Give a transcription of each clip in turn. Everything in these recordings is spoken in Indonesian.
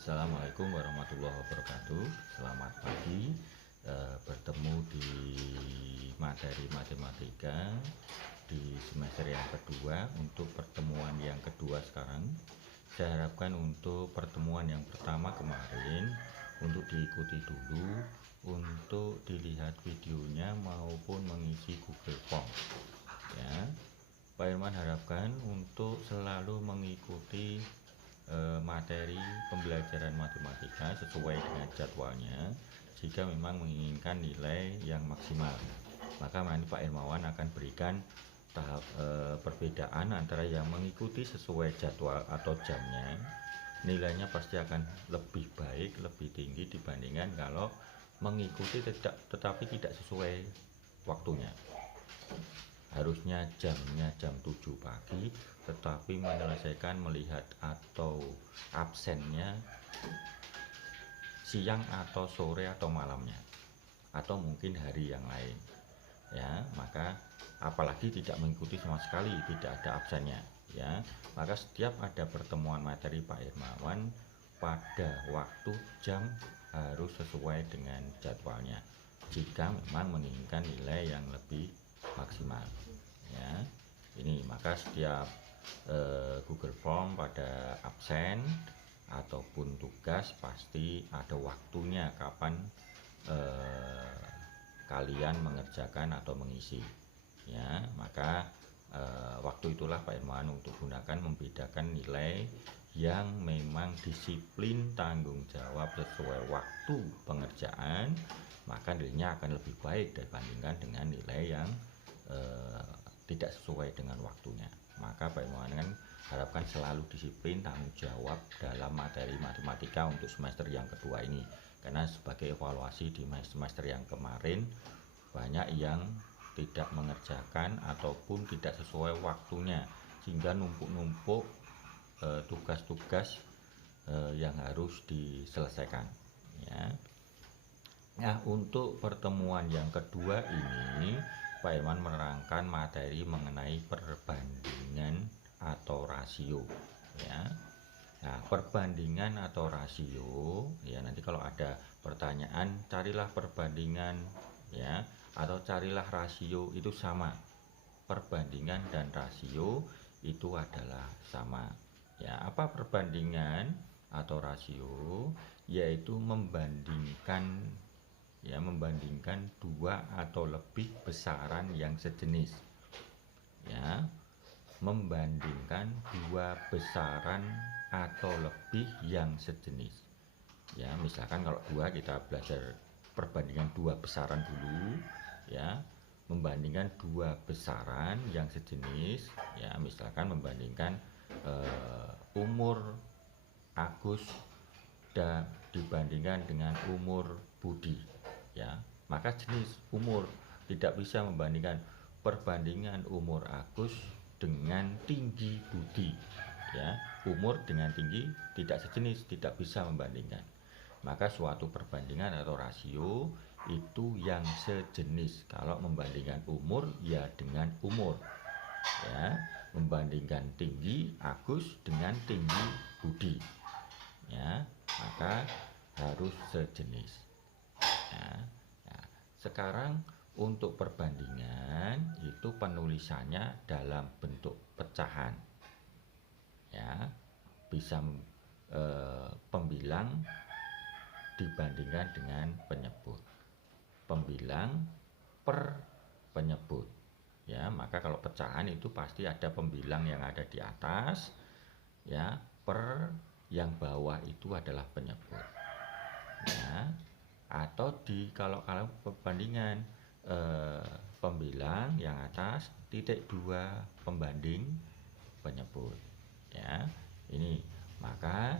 Assalamualaikum warahmatullahi wabarakatuh. Selamat pagi. Bertemu di materi matematika di semester yang kedua untuk pertemuan yang kedua sekarang. Saya harapkan untuk pertemuan yang pertama kemarin untuk diikuti dulu, untuk dilihat videonya maupun mengisi Google Form. Ya, Pak Irman harapkan untuk selalu mengikuti materi pembelajaran matematika sesuai dengan jadwalnya. Jika memang menginginkan nilai yang maksimal, maka nanti Pak Irmawan akan berikan tahap perbedaan antara yang mengikuti sesuai jadwal atau jamnya, nilainya pasti akan lebih baik, lebih tinggi dibandingkan kalau mengikuti tetapi tidak sesuai waktunya. Harusnya jamnya jam 7 pagi, tetapi menyelesaikan melihat atau absennya siang atau sore atau malamnya, atau mungkin hari yang lain. Ya, maka apalagi tidak mengikuti sama sekali, tidak ada absennya. Ya, maka setiap ada pertemuan materi Pak Irmawan pada waktu jam harus sesuai dengan jadwalnya. Jika memang menginginkan nilai yang lebih maksimal, ya, ini maka setiap Google Form pada absen ataupun tugas pasti ada waktunya kapan kalian mengerjakan atau mengisi, ya. Maka waktu itulah Pak Irman untuk gunakan membedakan nilai yang memang disiplin tanggung jawab sesuai waktu pengerjaan, maka nilainya akan lebih baik dibandingkan dengan nilai yang tidak sesuai dengan waktunya. Maka Pak Irman harapkan selalu disiplin tanggung jawab dalam materi matematika untuk semester yang kedua ini, karena sebagai evaluasi di semester yang kemarin banyak yang tidak mengerjakan ataupun tidak sesuai waktunya, sehingga numpuk-numpuk tugas-tugas yang harus diselesaikan, ya. Nah, untuk pertemuan yang kedua ini Pak Irman menerangkan materi mengenai perbandingan atau rasio, ya. Nah, perbandingan atau rasio, ya, nanti kalau ada pertanyaan carilah perbandingan, ya, atau carilah rasio, itu sama. Perbandingan dan rasio itu adalah sama. Ya, apa perbandingan atau rasio? Yaitu membandingkan, ya, membandingkan dua atau lebih besaran yang sejenis, ya, membandingkan dua besaran atau lebih yang sejenis, ya. Misalkan kalau dua, kita belajar perbandingan dua besaran dulu, ya, membandingkan dua besaran yang sejenis, ya. Misalkan membandingkan umur Agus dan dibandingkan dengan umur Budi, ya, maka jenis umur. Tidak bisa membandingkan perbandingan umur Agus dengan tinggi Budi, ya. Umur dengan tinggi tidak sejenis, tidak bisa membandingkan. Maka suatu perbandingan atau rasio itu yang sejenis. Kalau membandingkan umur, ya dengan umur, ya, membandingkan tinggi Agus dengan tinggi Budi, ya, maka harus sejenis, ya. Nah, sekarang untuk perbandingan itu penulisannya dalam bentuk pecahan, ya. Bisa pembilang dibandingkan dengan penyebut, pembilang per penyebut, ya. Maka kalau pecahan itu pasti ada pembilang yang ada di atas, ya, per yang bawah itu adalah penyebut, ya. Atau kalau perbandingan pembilang yang atas titik dua pembanding penyebut, ya. Ini maka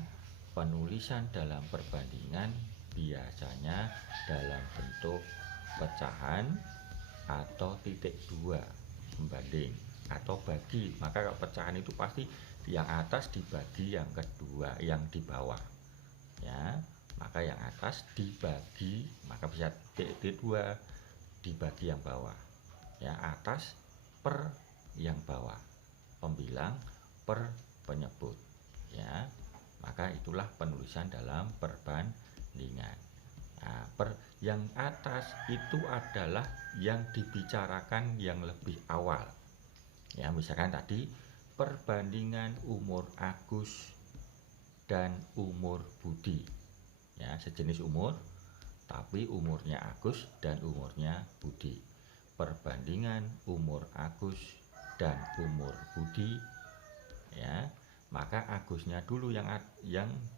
penulisan dalam perbandingan biasanya dalam bentuk pecahan atau titik dua pembanding atau bagi. Maka kalau pecahan itu pasti yang atas dibagi yang kedua, yang di bawah, ya. Maka yang atas dibagi, maka bisa titik dua dibagi yang bawah, ya, atas per yang bawah, pembilang per penyebut, ya. Maka itulah penulisan dalam perbandingan. Nah, yang atas itu adalah yang dibicarakan yang lebih awal. Ya, misalkan tadi perbandingan umur Agus dan umur Budi. Ya, sejenis umur, tapi umurnya Agus dan umurnya Budi. Perbandingan umur Agus dan umur Budi, ya, maka Agusnya dulu yang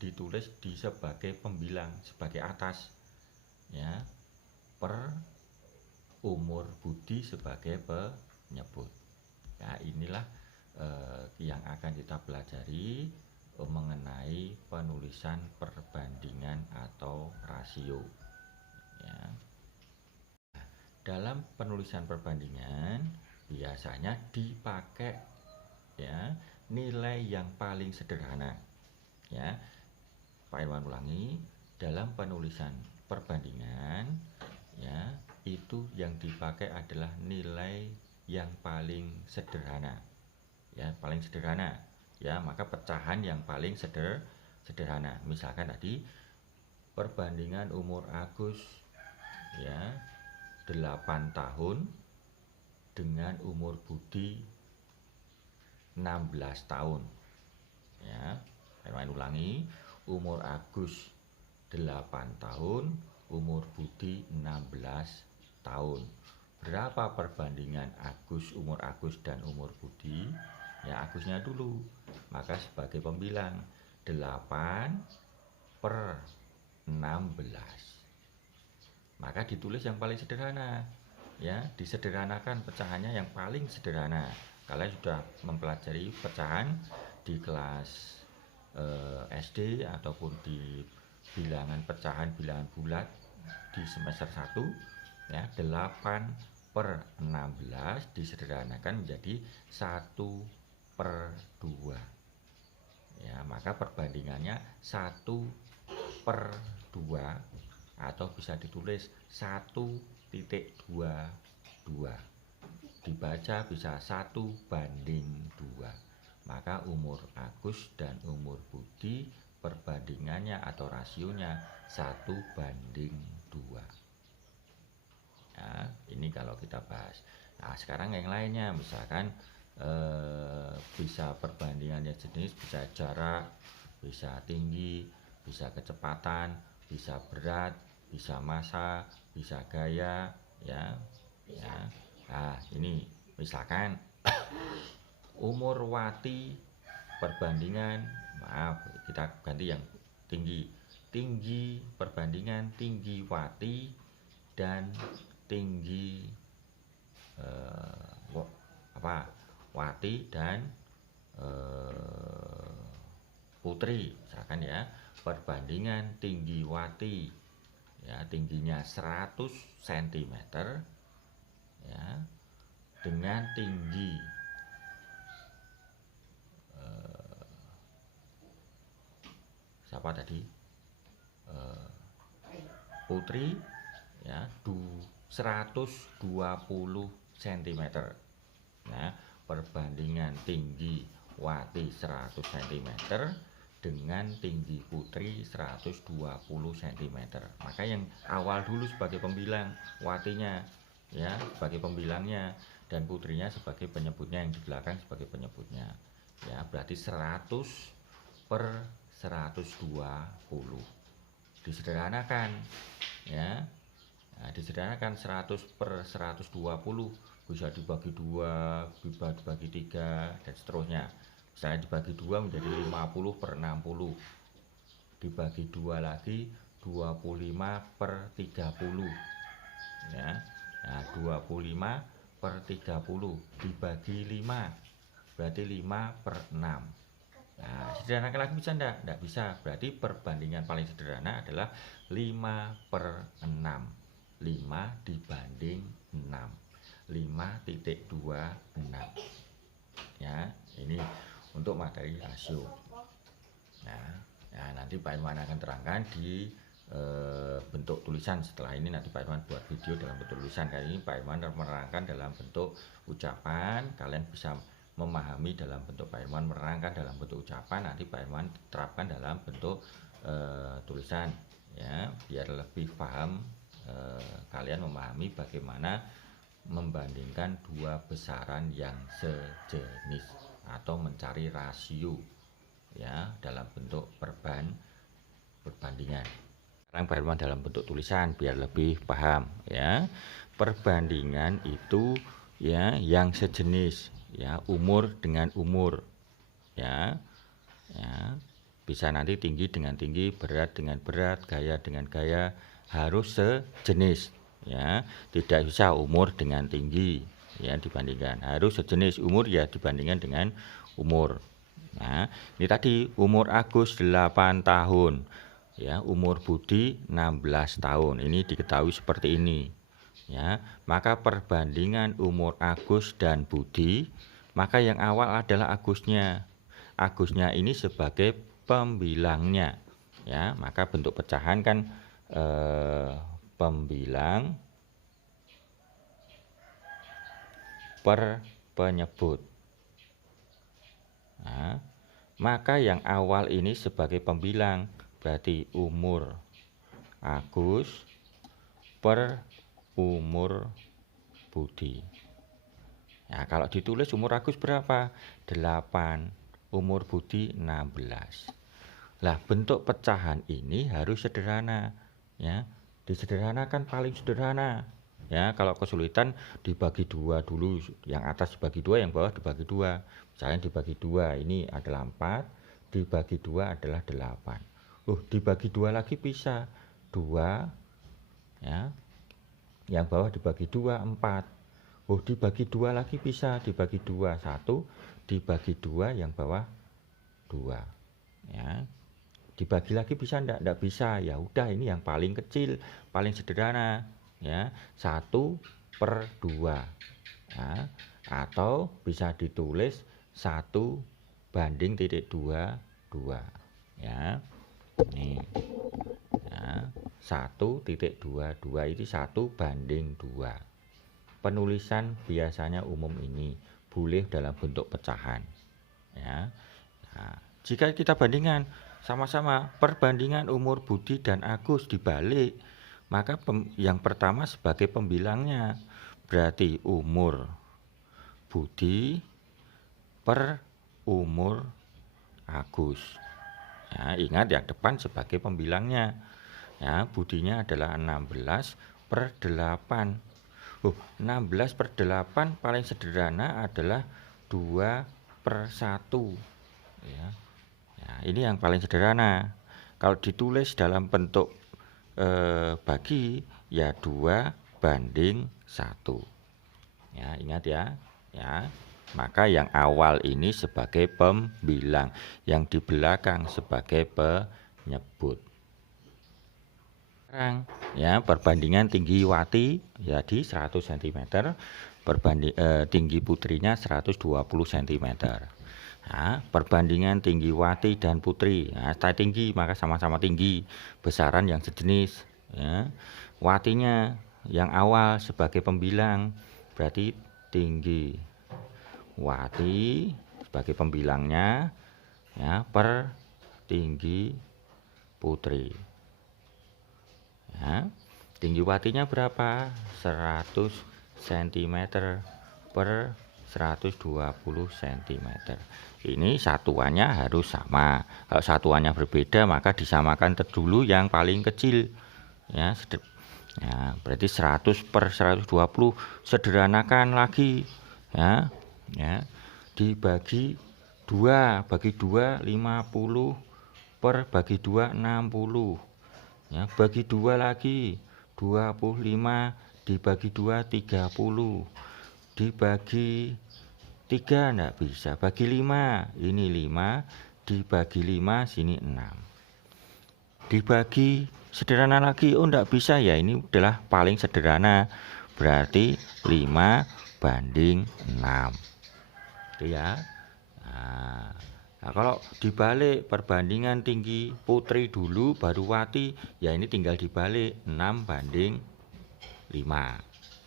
ditulis di sebagai pembilang, sebagai atas, ya, per umur Budi sebagai penyebut. Ya, inilah yang akan kita pelajari mengenai penulisan perbandingan atau rasio. Ya. Dalam penulisan perbandingan biasanya dipakai, ya, nilai yang paling sederhana. Ya, Pak Irwan ulangi, dalam penulisan perbandingan, ya, itu yang dipakai adalah nilai yang paling sederhana. Ya, paling sederhana. Ya, maka pecahan yang paling sederhana. Misalkan tadi perbandingan umur Agus, ya, 8 tahun dengan umur Budi 16 tahun. Ya, saya ulangi, umur Agus 8 tahun, umur Budi 16 tahun. Berapa perbandingan umur Agus dan umur Budi? Ya, Agusnya dulu. Maka sebagai pembilang 8/16. Maka ditulis yang paling sederhana. Ya, disederhanakan pecahannya yang paling sederhana. Kalian sudah mempelajari pecahan di kelas SD ataupun di pecahan bilangan bulat di semester 1, ya, 8/16 disederhanakan menjadi 1/2. Ya, maka perbandingannya 1/2 atau bisa ditulis 1.22. Dibaca bisa 1/2. Maka umur Agus dan umur Budi perbandingannya atau rasionya 1/2. Ya, ini kalau kita bahas. Nah, sekarang yang lainnya, misalkan bisa perbandingannya jenis, bisa jarak, bisa tinggi, bisa kecepatan, bisa berat, bisa massa, bisa gaya, ya. Nah, ini misalkan umur Wati perbandingan, maaf, kita ganti yang tinggi perbandingan tinggi Wati dan tinggi Wati dan Putri, misalkan, ya, perbandingan tinggi Wati, ya, tingginya 100 cm, ya, dengan tinggi siapa tadi, Putri, ya, 120 cm. Nah, perbandingan tinggi Wati 100 cm dengan tinggi Putri 120 cm. Maka yang awal dulu sebagai pembilang Watinya, ya, sebagai pembilangnya, dan Putrinya sebagai penyebutnya, yang di belakang sebagai penyebutnya. Ya, berarti 100/120. Disederhanakan, ya. Nah, disederhanakan 100/120 bisa dibagi 2, bisa dibagi 3, dan seterusnya. Misalnya dibagi 2 menjadi 50/60, dibagi 2 lagi 25/30, ya. Nah, 25/30 dibagi 5 berarti 5/6. Nah, sederhanakan lagi bisa enggak? Enggak bisa. Berarti perbandingan paling sederhana adalah 5/6. 5 dibanding 6. 5.26. Ya, ini untuk materi rasio. Nah, nanti Pak Irwan akan terangkan di bentuk tulisan. Setelah ini nanti Pak Irwan buat video dalam bentuk tulisan. Kali ini Pak Irwan menerangkan dalam bentuk ucapan. Kalian bisa memahami dalam bentuk Pak Hermawan, menerangkan dalam bentuk ucapan, nanti Pak Hermawan terapkan dalam bentuk tulisan ya, biar lebih paham kalian memahami bagaimana membandingkan dua besaran yang sejenis atau mencari rasio ya dalam bentuk perbandingan. Sekarang Pak Hermawan dalam bentuk tulisan biar lebih paham ya. Perbandingan itu ya yang sejenis ya, umur dengan umur ya. Ya, bisa nanti tinggi dengan tinggi, berat dengan berat, gaya dengan gaya, harus sejenis ya. Tidak bisa umur dengan tinggi ya dibandingkan, harus sejenis umur ya dibandingkan dengan umur. Nah, ini tadi umur Agus 8 tahun ya, umur Budi 16 tahun. Ini diketahui seperti ini ya. Maka perbandingan umur Agus dan Budi, maka yang awal adalah Agusnya. Agusnya ini sebagai pembilangnya ya. Maka bentuk pecahan kan pembilang per penyebut. Nah, maka yang awal ini sebagai pembilang, berarti umur Agus per umur Budi. Nah, kalau ditulis umur Agus berapa? 8, umur Budi 16. Lah, bentuk pecahan ini harus sederhana ya. Disederhanakan paling sederhana ya. Kalau kesulitan dibagi dua dulu, yang atas dibagi dua, yang bawah dibagi dua. Misalnya dibagi dua, ini adalah 4, dibagi dua adalah 8. Dibagi dua lagi bisa 2 ya, yang bawah dibagi 2 4. Dibagi 2 lagi bisa, dibagi 2 1, dibagi 2 yang bawah 2 ya. Dibagi lagi bisa enggak bisa, ya udah ini yang paling kecil, paling sederhana ya, 1/2 ya. Atau bisa ditulis 1/2 ya. Nih ya, 1/22 itu 1/2. Penulisan biasanya umum ini boleh dalam bentuk pecahan ya. Nah, jika kita bandingkan sama-sama perbandingan umur Budi dan Agus dibalik, maka yang pertama sebagai pembilangnya, berarti umur Budi per umur Agus ya. Ingat yang depan sebagai pembilangnya ya, Budinya adalah 16/8. 16/8 paling sederhana adalah 2/1 ya. Nah, ini yang paling sederhana. Kalau ditulis dalam bentuk bagi ya 2/1 ya. Ingat ya ya. Maka yang awal ini sebagai pembilang, yang di belakang sebagai penyebut. Sekarang ya, perbandingan tinggi Wati jadi 100 cm, tinggi putrinya 120 cm. Nah, perbandingan tinggi Wati dan Putri, nah, tinggi maka sama-sama tinggi, besaran yang sejenis ya. Watinya yang awal sebagai pembilang, berarti tinggi Wati sebagai pembilangnya ya per tinggi Putri ya. Tinggi Watinya berapa? 100 cm per 120 cm. Ini satuannya harus sama. Kalau satuannya berbeda maka disamakan dulu yang paling kecil ya. Ya, berarti 100/120. Sederhanakan lagi ya. Ya, dibagi 2, bagi 2 50, per bagi 2 60 ya. Bagi 2 lagi 25, dibagi 2 30, dibagi 3 enggak bisa, bagi 5 ini 5, dibagi 5 sini 6, dibagi sederhana lagi enggak bisa ya, ini adalah paling sederhana, berarti 5/6 itu ya. Nah, kalau dibalik perbandingan tinggi Putri dulu baru Wati, ya ini tinggal dibalik 6/5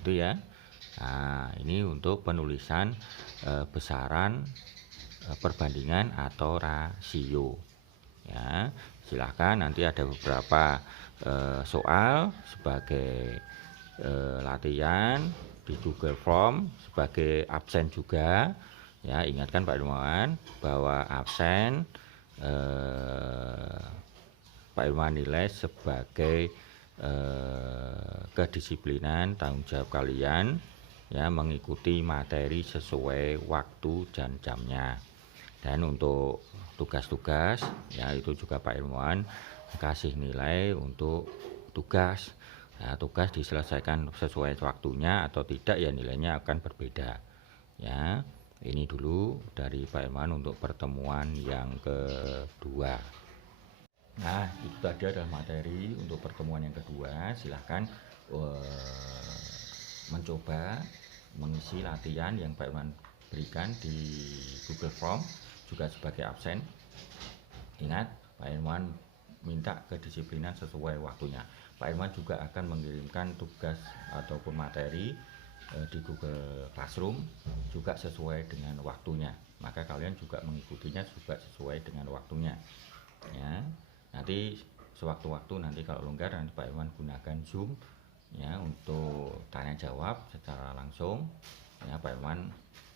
itu ya. Nah, ini untuk penulisan besaran perbandingan atau rasio. Ya, silahkan nanti ada beberapa soal sebagai latihan di Google Form sebagai absen juga. Ya, ingatkan Pak Ilmuwan bahwa absen Pak Ilmuwan nilai sebagai kedisiplinan tanggung jawab kalian ya mengikuti materi sesuai waktu dan jamnya. Dan untuk tugas-tugas ya itu juga Pak Ilmuwan kasih nilai untuk tugas. Ya, tugas diselesaikan sesuai waktunya atau tidak ya nilainya akan berbeda. Ya, ini dulu dari Pak Ilmuwan untuk pertemuan yang kedua. Nah, itu tadi adalah materi untuk pertemuan yang kedua. Silahkan mencoba mengisi latihan yang Pak Ilmuwan berikan di Google Form juga sebagai absen. Ingat, Pak Ilmuwan minta kedisiplinan sesuai waktunya. Pak Ilmuwan juga akan mengirimkan tugas ataupun materi di Google Classroom juga sesuai dengan waktunya. Maka kalian juga mengikutinya juga sesuai dengan waktunya. Ya, nanti sewaktu-waktu nanti kalau longgar nanti Pak Ilmuwan gunakan Zoom ya untuk tanya jawab secara langsung. Ya, Pak Ilmuwan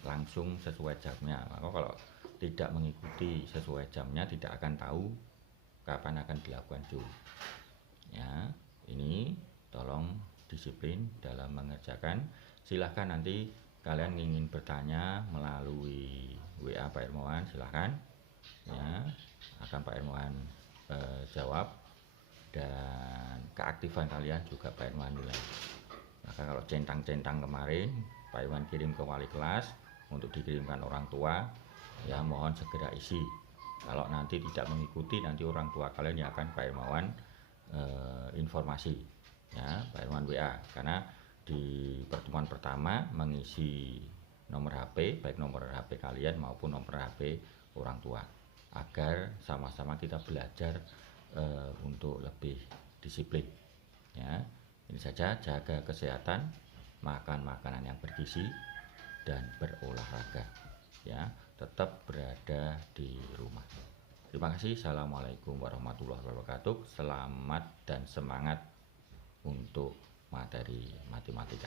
langsung sesuai jamnya. Maka kalau tidak mengikuti sesuai jamnya tidak akan tahu kapan akan dilakukan Zoom. Ya, ini tolong disiplin dalam mengerjakan. Silahkan nanti kalian ingin bertanya melalui WA Pak Ilmuwan, silahkan ya akan Pak Ilmuwan jawab, dan keaktifan kalian juga Pak Ilmuwan nilai. Maka kalau centang-centang kemarin Pak Ilmuwan kirim ke wali kelas untuk dikirimkan orang tua, ya mohon segera isi. Kalau nanti tidak mengikuti nanti orang tua kalian yang akan Pak Ilmuwan informasi ya Pak Ilmuwan WA, karena di pertemuan pertama mengisi nomor HP baik nomor HP kalian maupun nomor HP orang tua agar sama-sama kita belajar untuk lebih disiplin ya. Ini saja, jaga kesehatan, makan makanan yang bergizi dan berolahraga ya, tetap berada di rumah. Terima kasih. Assalamualaikum warahmatullahi wabarakatuh. Selamat dan semangat untuk materi matematika.